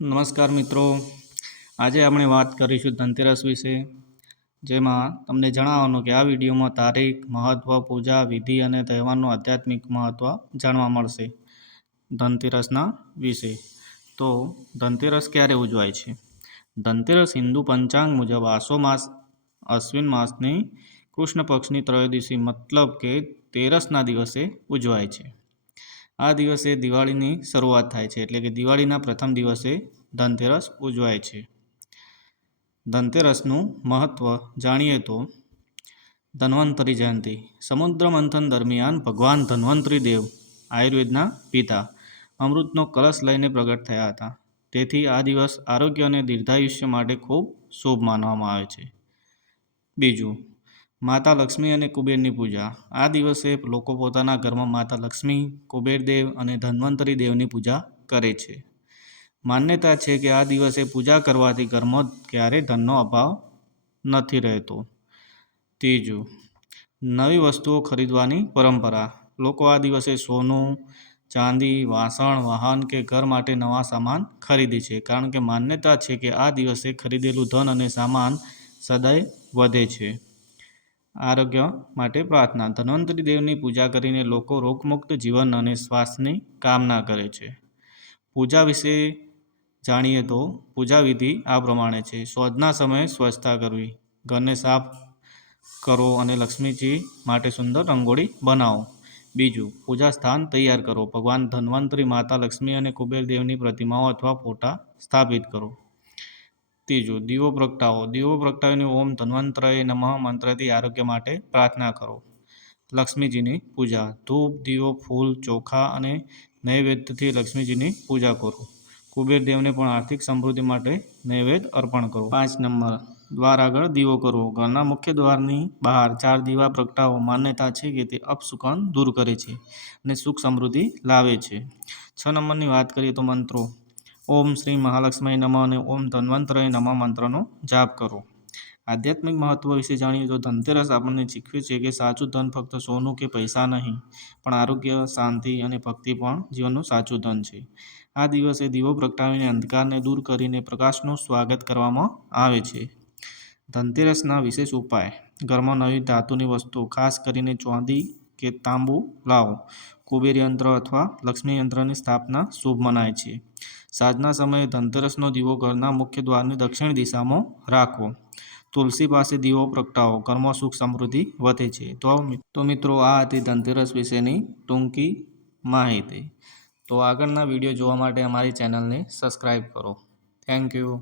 નમસ્કાર મિત્રો, આજે આપણે વાત કરીશું ધનતેરસ વિશે, જેમાં તમને જણાવવાનું કે આ વિડીયોમાં તારીખ, મહત્ત્વ, પૂજા, વિધિ અને તહેવારનું આધ્યાત્મિક મહત્ત્વ જાણવા મળશે. ધનતેરસના વિશે. તો ધનતેરસ ક્યારે ઉજવાય છે? ધનતેરસ હિન્દુ પંચાંગ મુજબ આસો માસ અશ્વિન માસની કૃષ્ણ પક્ષની ત્રયોદશી મતલબ કે તેરસના દિવસે ઉજવાય છે. આ દિવસે દિવાળીની શરૂઆત થાય છે, એટલે કે દિવાળીના પ્રથમ દિવસે ધનતેરસ ઉજવાય છે. ધનતેરસનું મહત્ત્વ જાણીએ તો ધન્વંતરી જયંતિ. સમુદ્ર મંથન દરમિયાન ભગવાન ધન્વંતરી દેવ, આયુર્વેદના પિતા, અમૃતનો કલશ લઈને પ્રગટ થયા હતા. તેથી આ દિવસ આરોગ્ય અને દીર્ઘાયુષ્ય માટે ખૂબ શુભ માનવામાં આવે છે. બીજું, માતા લક્ષ્મી અને કુબેરની પૂજા. આ દિવસે લોકો પોતાના ઘરમાં માતા લક્ષ્મી, કુબેરદેવ અને ધન્વંતરી દેવની પૂજા કરે છે. માન્યતા છે કે આ દિવસે પૂજા કરવાથી ઘરમાં ક્યારેય ધનનો અભાવ નથી રહેતો. ત્રીજું, નવી વસ્તુઓ ખરીદવાની પરંપરા. લોકો આ દિવસે સોનું, ચાંદી, વાસણ, વાહન કે ઘર માટે નવા સામાન ખરીદે છે, કારણ કે માન્યતા છે કે આ દિવસે ખરીદેલું ધન અને સામાન સદાય વધે છે. આરોગ્ય માટે પ્રાર્થના. ધન્વંતરી દેવની પૂજા કરીને લોકો રોગમુક્ત જીવન અને સ્વાસ્થ્યની કામના કરે છે. પૂજા વિશે જાણીએ તો પૂજા વિધિ આ પ્રમાણે છે. સોજના સમયે સ્વચ્છતા કરવી, ઘરને સાફ કરો અને લક્ષ્મીજી માટે સુંદર રંગોળી બનાવો. બીજું, પૂજા સ્થાન તૈયાર કરો. ભગવાન ધન્વંતરી, માતા લક્ષ્મી અને કુબેર દેવની પ્રતિમાઓ અથવા ફોટા સ્થાપિત કરો. ત્રીજું, દીવો પ્રગટાવો. દીવો પ્રગટાવીને ઓમ ધન્વંતરાય નમઃ મંત્રથી આરોગ્ય માટે પ્રાર્થના કરો. લક્ષ્મીજીની પૂજા. ધૂપ, દીવો, ફૂલ, ચોખા અને નૈવેદ્યથી લક્ષ્મીજીની પૂજા કરો. કુબેર દેવને પણ આર્થિક સમૃદ્ધિ માટે નૈવેદ્ય અર્પણ કરો. 5 નંબર, દ્વાર આગળ દીવો કરવો. ઘરના મુખ્ય દ્વારની બહાર 4 દીવા પ્રગટાવો. માન્યતા છે કે તે અપશુકન દૂર કરે છે અને સુખ સમૃદ્ધિ લાવે છે. 6 નંબરની વાત કરીએ તો મંત્રો. ઓમ શ્રી મહાલક્ષ્મી નમઃ અને ઓમ ધન્વંતરાય નમઃ મંત્રનો જાપ કરો. આધ્યાત્મિક મહત્ત્વ વિશે જાણીએ તો ધનતેરસ આપણને શીખવે છે કે સાચું ધન ફક્ત સોનું કે પૈસા નહીં, પણ આરોગ્ય, શાંતિ અને ભક્તિ પણ જીવનનું સાચું ધન છે. આ દિવસે દીવો પ્રગટાવીને અંધકારને દૂર કરીને પ્રકાશનું સ્વાગત કરવામાં આવે છે. ધનતેરસના વિશેષ ઉપાય. ઘરમાં નવી ધાતુની વસ્તુઓ, ખાસ કરીને ચાંદી કે તાંબુ લાવો. કુબેર યંત્ર અથવા લક્ષ્મી યંત્રની સ્થાપના શુભ મનાય છે. સાંજના સમયે ધનતેરસનો દીવો ઘરના મુખ્ય દ્વારની દક્ષિણ દિશામાં રાખવો. તુલસી પાસે દીવો પ્રગટાવો. ઘરમાં સુખ સમૃદ્ધિ વધે છે. તો મિત્રો, આ હતી ધનતેરસ વિશેની ટૂંકી માહિતી. તો આગળના વિડીયો જોવા માટે અમારી ચેનલને સબસ્ક્રાઈબ કરો. Thank you.